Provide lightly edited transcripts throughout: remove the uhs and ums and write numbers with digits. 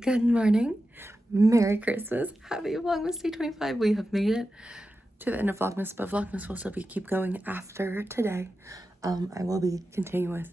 Good morning. Merry Christmas. Happy Vlogmas Day 25. We have made it to the end of Vlogmas, but Vlogmas will still keep going after today. I will be continuing with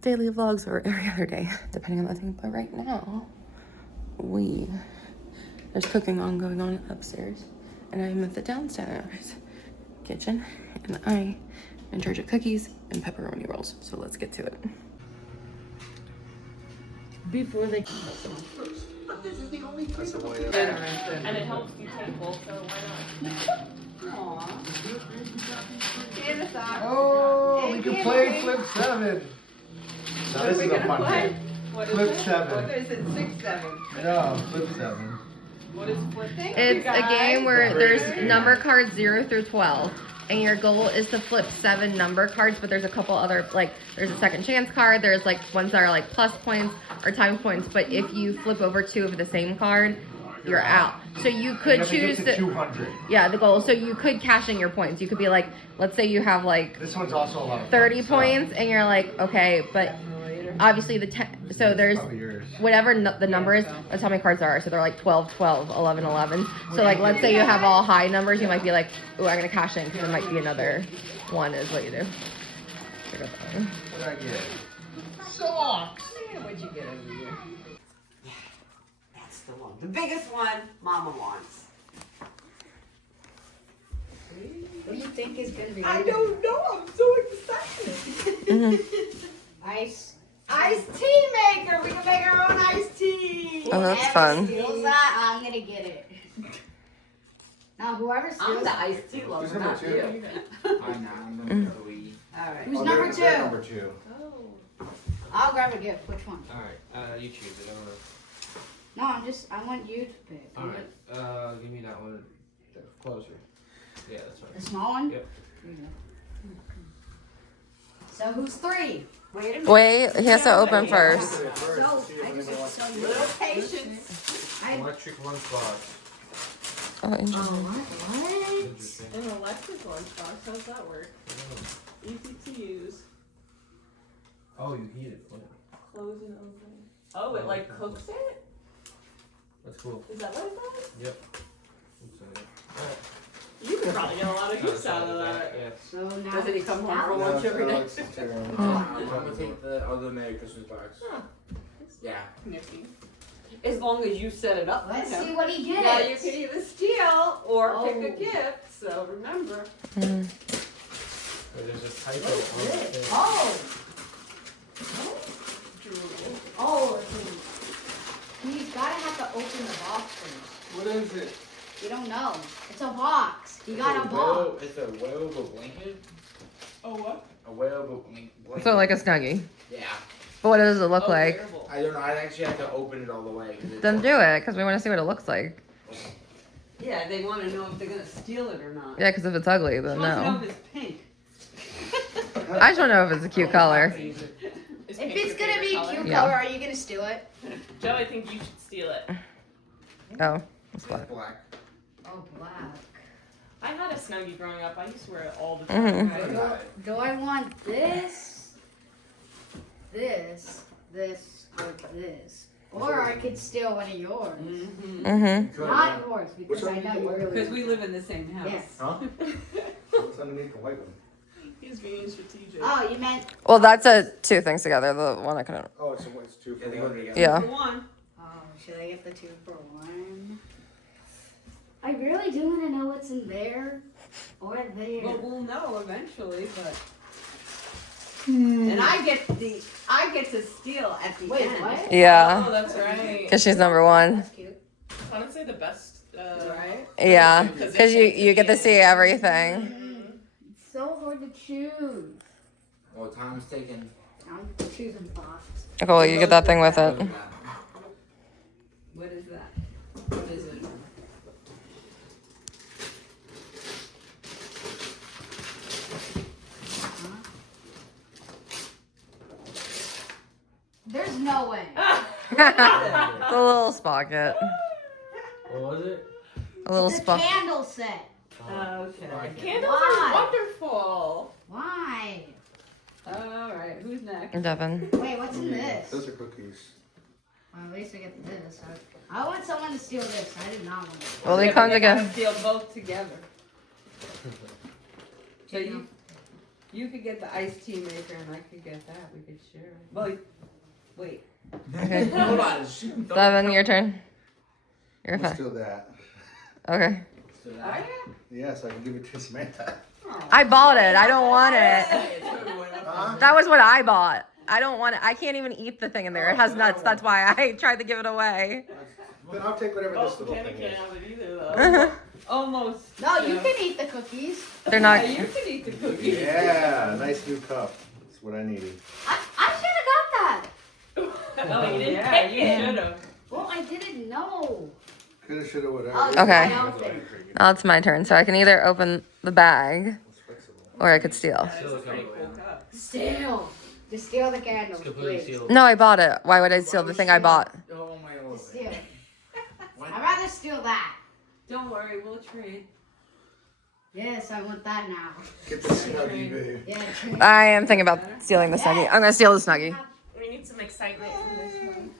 daily vlogs or every other day, depending on the thing. But right now, there's cooking going on upstairs, and I'm at the downstairs kitchen, and I'm in charge of cookies and pepperoni rolls. So let's get to it. Before they But this is the only place and it helps you take both, so why not? Aww. Oh, we can play Flip 7. Now this is a fun game. Flip 7. What is it? 6, 7. No, Flip 7. What is flip? It's a game where there's number cards 0 through 12, and your goal is to flip 7 number cards, but there's a couple other, like, there's a second chance card, there's like ones that are like plus points or time points, but if you flip over 2 of the same card, you're out. So you could choose to 200. yeah, the goal. So you could cash in your points. You could be like, let's say you have like This one's also a lot of 30 fun, points, and you're like, okay, but obviously so there's Probably yours. whatever the number is, that's how many cards there are. So they're like 12, 12, 11, 11. So like, let's say you have all high numbers, you might be like, ooh, I'm gonna cash in because there might be another one is what you do. So I got that one. What did I get? Socks. Yeah, what'd you get over here? That's the one. The biggest one Mama wants. What do you think is gonna be? I don't know. I'm so excited. Iced tea maker. We can make our own iced tea. Oh, that's Whoever fun. steals that, I'm gonna get it. Now, whoever I'm steals the iced tea lover, Who's number not 2? you. I'm number 3. All right. Who's number 2? Number 2. Oh. I'll grab a gift. Which one? Alright, you choose it. I don't know. No, I want you to pick. Alright, give me that one. Closer. Yeah, that's The fine. small one? Yep. Here you go. So who's 3? Wait a minute. Wait, he has to open first. So, Little patience. Electric lunchbox. Oh, interesting. What? Interesting. An electric lunchbox, how's that work? Easy to use. Oh, you heat it. Oh, Close and open. Oh, it like cooks it? that's cool. Is that what it does? Yep. Looks like it. Alright. You could probably get a lot of use out of that. Yeah. So now Doesn't he come home from No, lunch every day? it's terrible. I'm gonna take the other Merry Christmas box. Huh. Yeah. Nifty. As long as you set it up. let's for him. see what he Now you gets. can either steal or Oh. pick a gift. So remember. Mhm. There's a typo on the thing. Oh, Drool. oh, he's gotta have to open the box first. What is it? You don't know. It's a box. He got a box. It's a wearable blanket? Oh, what? A wearable blanket. So like a Snuggie. Yeah. But what does it look Oh, like? wearable. I don't know. I actually have to open it all the way. Then do it, because we want to see what it looks like. Yeah, they want to know if they're gonna steal it or not. Yeah, because if it's ugly, then She wants to know no. if it's pink. I just want to know if it's a cute color. Is If pink it's your gonna be favorite cute color? Yeah. color, are you gonna steal it? Joe, I think you should steal it. Oh, it's black. Black. Oh, black. I had a Snuggie growing up. I used to wear it all the time. Mhm. Do I want this, this, or this? Or I could steal one of yours. Mm-hmm. Mm-hmm. Not yours, because Which I one know do you you want? really Because we live in the same house. Yes. Huh? What's underneath the white one? He's being strategic. Oh, you meant. Well, that's a 2 things together. The one I couldn't. Oh, it's 2 for Yeah, they go 1. together. Yeah. One. Oh, should I get the 2 for 1? I really do want to know what's in there or there. Well, we'll know eventually, but. And I get to steal at the Wait, end. what? Yeah, Oh, that's right. because she's number 1. That's cute. Honestly, the best. Right? Yeah, because you get to see everything. It's so hard to choose. Oh, time's taken. I'm choosing box. Cool, you get that thing with it. What is that? What is it? There's no way. It's a little spocket. What was it? A little It's a spot. candle set. Okay. Candles Why? are wonderful. Why? All right. Who's next? Devin. Wait, what's in this? Those are cookies. Well, at least I get this. I want someone to steal this. I did not want it. Well, they come together. Steal both together. So you could get the iced tea maker and I could get that. We could share it. Well, wait. Okay. Hold on. 7, your turn. You're Let's fine. do that. Okay. Are you? Yes, I can give it to Samantha. Oh. I bought it. I don't want it. Huh? That was what I bought. I don't want it. I can't even eat the thing in there. It has nuts. That's why I tried to give it away. Then I'll take whatever this little Kenny thing can't is. have it either, though. Almost. No, you can eat the cookies. They're Yeah, not. you can eat the cookies. Yeah, nice new cup. That's what I needed. I should have got that. Oh, you didn't Yeah, pick you it. should have. Well, I didn't know. Coulda, shoulda, whatever. Oh, it's Okay. my outfit. Now it's my turn. So I can either open the bag It's flexible. or I could steal. Still a Pretty couple, cool yeah. cup. Steal. Just steal the candles, It's completely please. sealed. No, I bought it. Why would I steal the thing I bought? Oh my lord. Just steal. What? I'd rather steal that. Don't worry, we'll trade. Yes, I want that now. Get the snuggie, babe. Yeah, true. I am thinking about stealing the Snuggie. I'm gonna steal the Snuggie. We need some excitement in this one.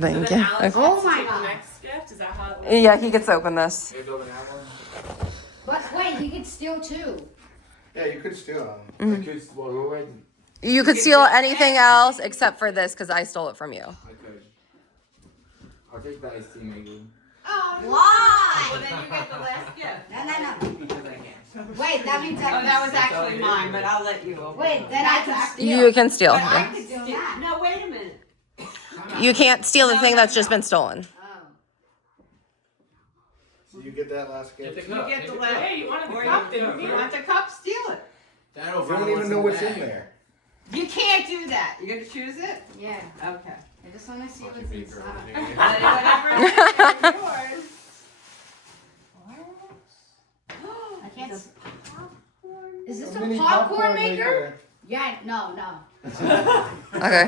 Thank So you. then Alex Oh gets my to take the God. next gift? Is that how it works? Yeah, he gets to open this. Maybe open that one? But wait, he could steal too. Yeah, you could steal them. I could, well, go ahead. You could steal anything else except for this because I stole it from you. I could. I'll take the iced tea maker. Oh, Why? well, then you get the last gift. No. Because I can. Wait, that means Oh, I that was actually mine, but I'll let you open Wait, it. then I can steal. You can steal. But I Yeah. could Steal steal. that. No, wait a minute. You can't steal the thing that's just been stolen. Oh. So you get that last Get gift. the You cup. get Take the the last. cup. Hey, you wanted the Or cup, you didn't you? want the cup? Steal it. That'll You find don't even know what's in bag. there. You can't do that. You're gonna choose it? Yeah. Okay. I just want to see Watch what's your paper, inside. everything. Whatever is in there is yours. I can't. Is Is this Mini a popcorn maker? Yeah. No. Okay.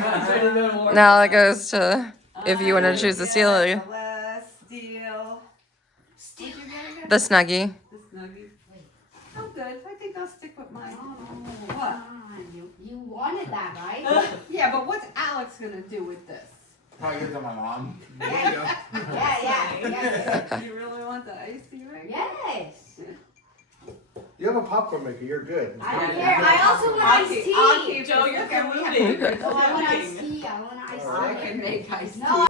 Now that goes to if you want to choose to steal it. Let's steal. What'd you get again? The Snuggie. The Snuggie. Oh, good. I think I'll stick with mine. What? What? You wanted that, right? Yeah, but what's Alex gonna do with this? Probably give it to my mom. Yeah. Do you really want the iced tea maker? Yes. You have a popcorn maker. You're good. I don't care. I also want I'll iced keep, I'll tea. keep Joe, this. you're Look, and we have colluding. good Oh, I want cooking. iced tea. I want iced I tea. can make iced tea. No.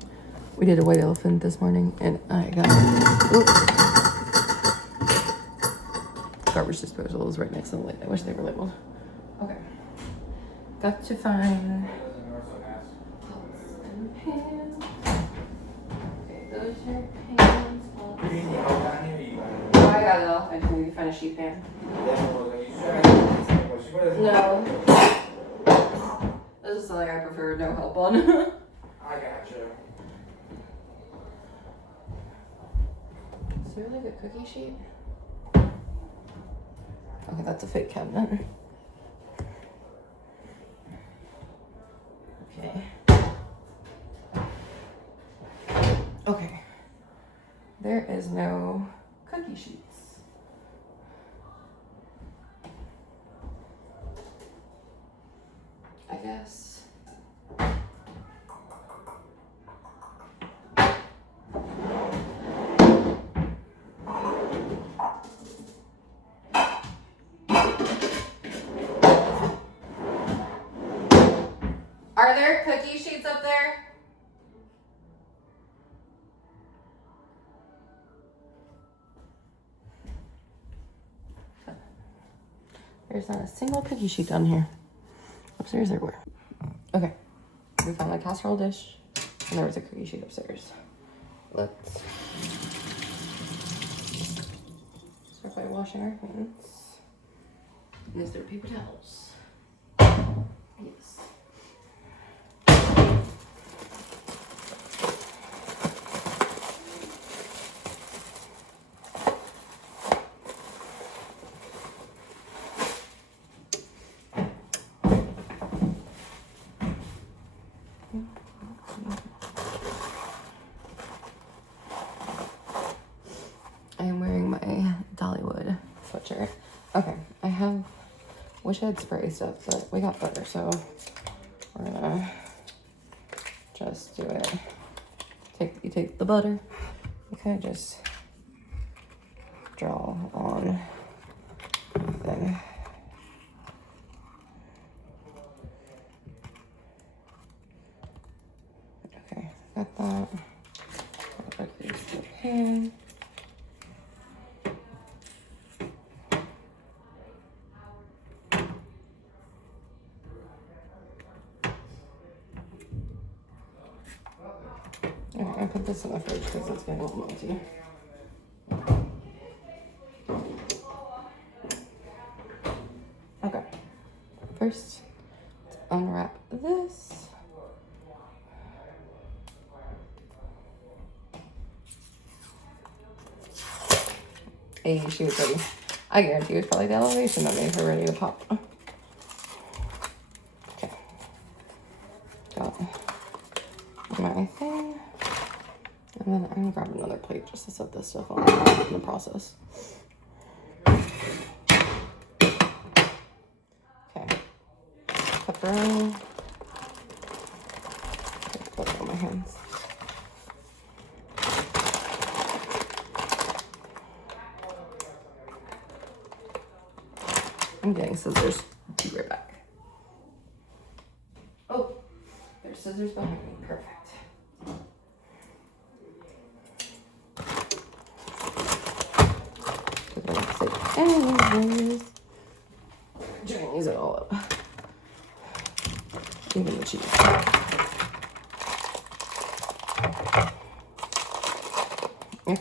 We did a white elephant this morning, and I got garbage disposal is right next to the lid. I wish they were labeled. Okay. Got to find pots and pans. Okay, those are pans. Oh, I got it all. I just need to find a sheet pan. No. This is something I prefer no help on. I gotcha. Is there like a cookie sheet? Okay, that's a fake cabinet. Okay. Okay. There is no cookie sheets. I guess. Are there cookie sheets up there? There's not a single cookie sheet down here. Upstairs there were. Okay. We found a casserole dish and there was a cookie sheet upstairs. Let's start by washing our hands. And is there paper towels? Yes. I am wearing my Dollywood sweatshirt. Okay, wish I had spray stuff, but we got butter, so we're gonna just do it you take the butter, you kind of just draw on the thing. Okay, got that. I'll put these in the pan. Okay, I put this in the fridge because it's getting a little melty. Okay, first, let's unwrap this. Hey, she was ready. I guarantee it was probably the elevation that made her ready to pop. Okay, got my thing. And then I'm gonna grab another plate just to set this stuff on in the process. Okay, pepperoni. Put it on my hands. I'm getting scissors. Be right back. Oh, there's scissors behind me. Perfect. Anyways, try and use it all up. Even the cheese. Okay.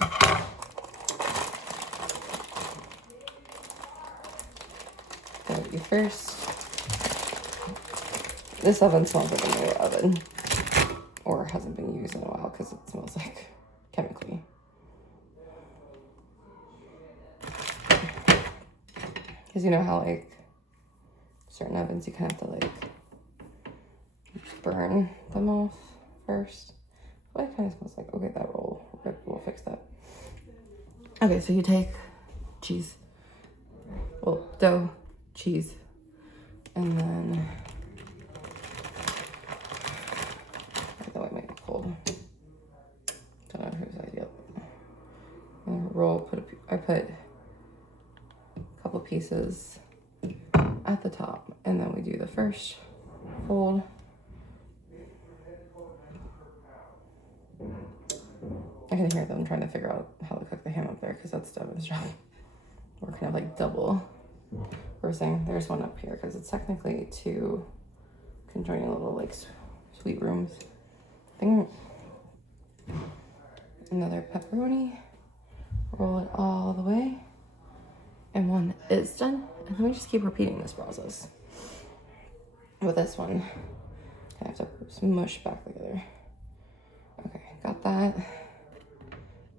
So you first. This oven smells like a new oven, or hasn't been used in a while because it smells like chemically. Because you know how, like, certain ovens you kind of have to, like, burn them off first. Well, it kind of smells like, okay, that roll, we'll fix that. Okay, so you take cheese, well, dough, cheese, and then, though it might be cold. Don't know whose idea. And roll, I put couple pieces at the top, and then we do the first fold. I can hear them trying to figure out how to cook the ham up there because that's Devin's job. We're kind of like double roasting. There's one up here because it's technically two conjoining little like sweet rooms. Thing. Another pepperoni. Roll it all the way. And one is done. And then we just keep repeating this process. With this one, I have to smush back together. Okay, got that.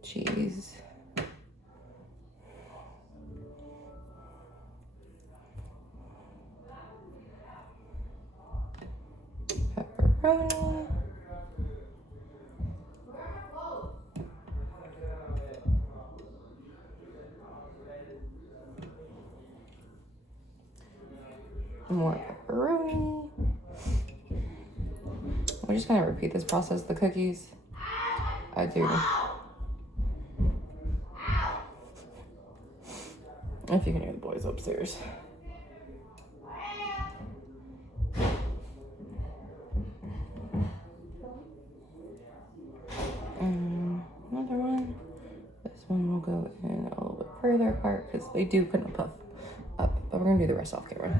Cheese. Pepperoni. More pepperoni. We're just gonna repeat this process. The cookies, I do. If you can hear the boys upstairs. Another one. This one will go in a little bit further apart because they do kind of puff up, but we're gonna do the rest off camera.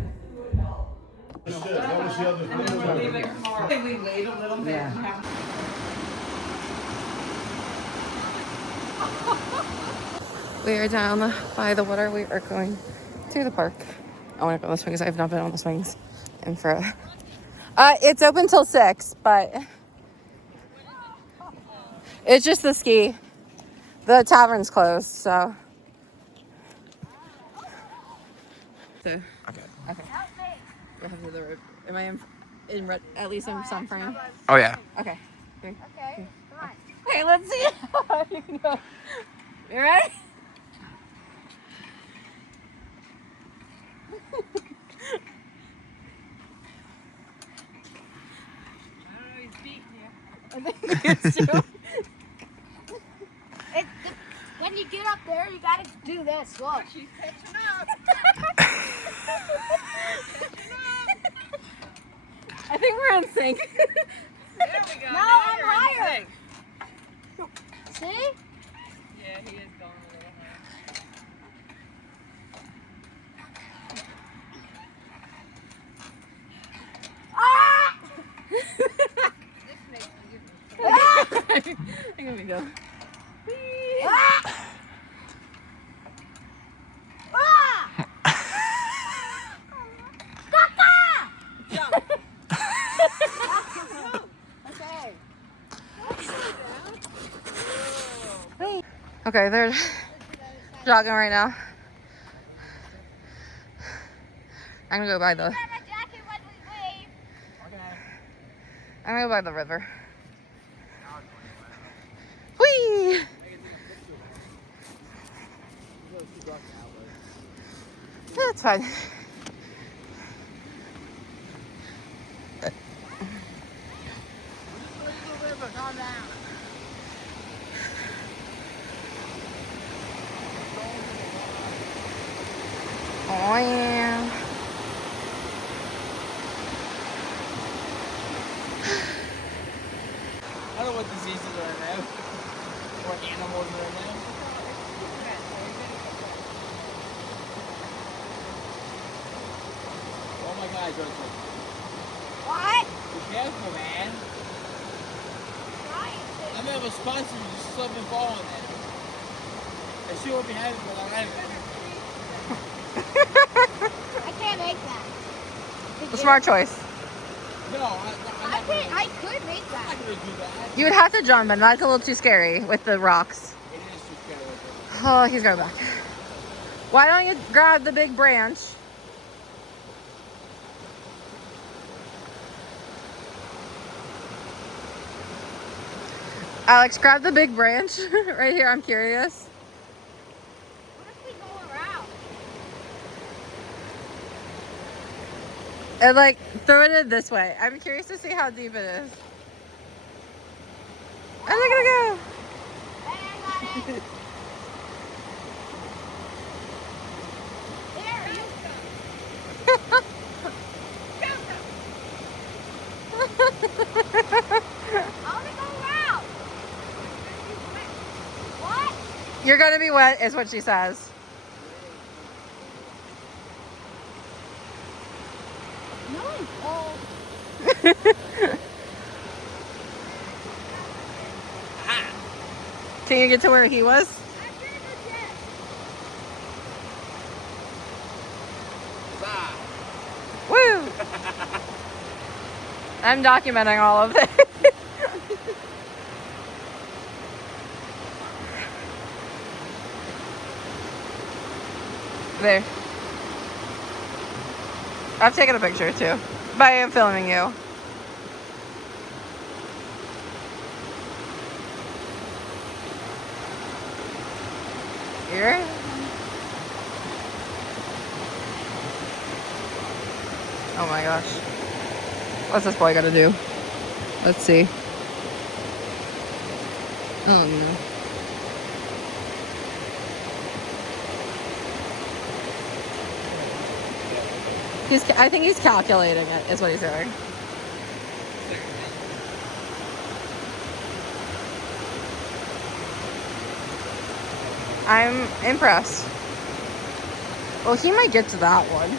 What was the other thing? Can we wait a little bit? And have... We are down by the water. We are going to the park. I want to go on the swings. I have not been on the swings in for it's open till 6, but it's just the ski. The tavern's closed, so. Okay. We'll have the road. Am I in red, at least in some frame? Oh yeah. Okay. 3, Okay, 2, come on. Okay, let's see how you go. You ready? I think it's too. when you get up there, you gotta do this. Look. She's catching up. I think we're in sync. There we go. No, Now I'm you're in higher. sync. See? Yeah, he is going a little high. Ah! This makes me give me I'm gonna go. Ah! Ah! Kaka! jump. Okay. Okay, they're jogging right now. I'm gonna go by the. I'm gonna go by the river. Whee! That's fine. Oh yeah. I don't know what diseases are now. What animals are now. Oh my god, Joseph. What? Be careful, man. I'm gonna have a sponsor you just slip and fall on that. And she won't be happy with that. I can't make that. A smart choice. No, I'm not gonna, I could make I'm that. not gonna do that. You would have to jump, and that's a little too scary with the rocks. It is too scary with it. Oh, he's going back. Why don't you grab the big branch? Alex, grab the big branch right here. I'm curious. What if we go around? And like, throw it in this way. I'm curious to see how deep it is. I'm not gonna go. Hey, I got it. There, you I wanna go around. What? You're gonna be wet, is what she says. No. Oh. Can you get to where he was? Woo! I'm documenting all of this. There. I've taken a picture too. But I am filming you. Here. Oh my gosh. What's this boy gotta do? Let's see. Oh no. I think he's calculating it, is what he's doing. I'm impressed. Well, he might get to that one.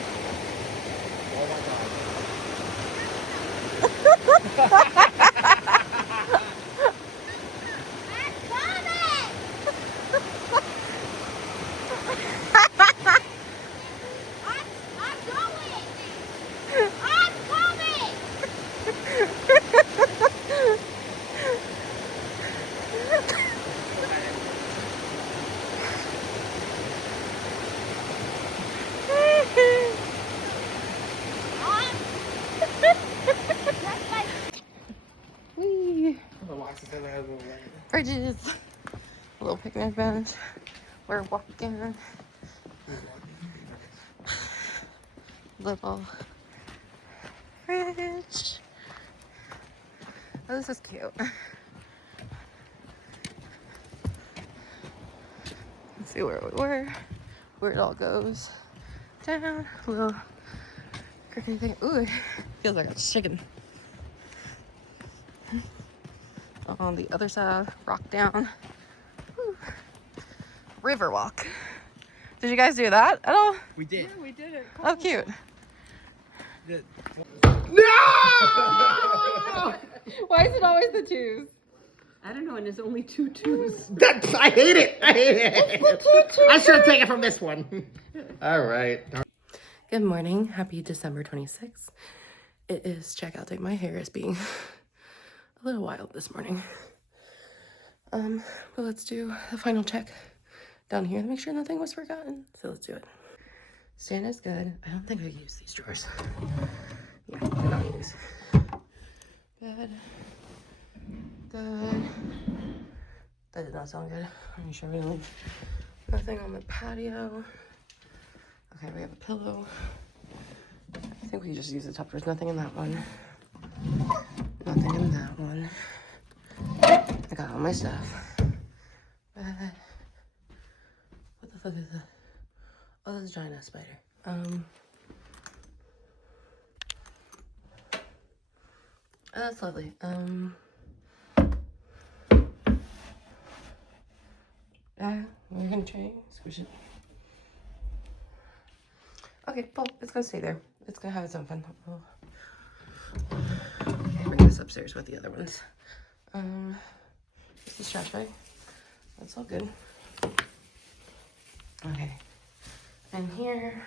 Whee! Bridges. A little picnic bench. We're walking. Little bridge. Oh, this is cute. See where we were, where it all goes. Down, a little crooked thing. Ooh, it feels like a chicken. On the other side, rock down. Woo. River walk. Did you guys do that at all? We did. Yeah, we did it. Oh, cute. Why is it always the twos? I don't know, and there's only 2 twos. I hate it. I hate it. I should have taken from this one. All right. Good morning. Happy December 26th. It is checkout day. My hair is being a little wild this morning. But let's do the final check down here to make sure nothing was forgotten. So let's do it. Stand is good. I don't think I use these drawers. Yeah, they're not used. Good. Good. That did not sound good. Are you sure we don't leave nothing on the patio? Okay, we have a pillow. I think we just use the top drawers. Nothing in that one. Nothing in that one. I got all my stuff. What the fuck is that? Oh, that's a giant spider. Oh, that's lovely. Yeah, we're gonna try squish it. Okay, well, it's gonna stay there. It's gonna have its own fun. Okay, bring this upstairs with the other ones. This is trash bag. That's all good. Okay. And here,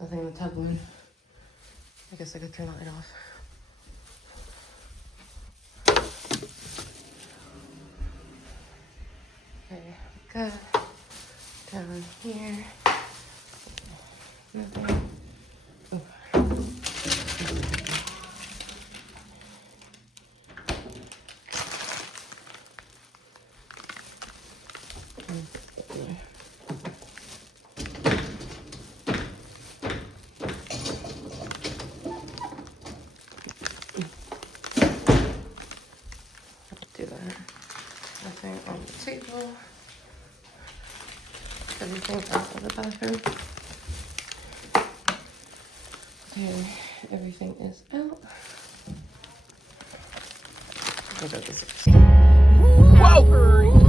nothing in the tub one. I guess I could turn that light off. Okay, good. Down here. Nothing. Oh. Do that. Nothing on the table. Everything out of the bathroom. Okay, everything is out. I'll go this way. Whoa!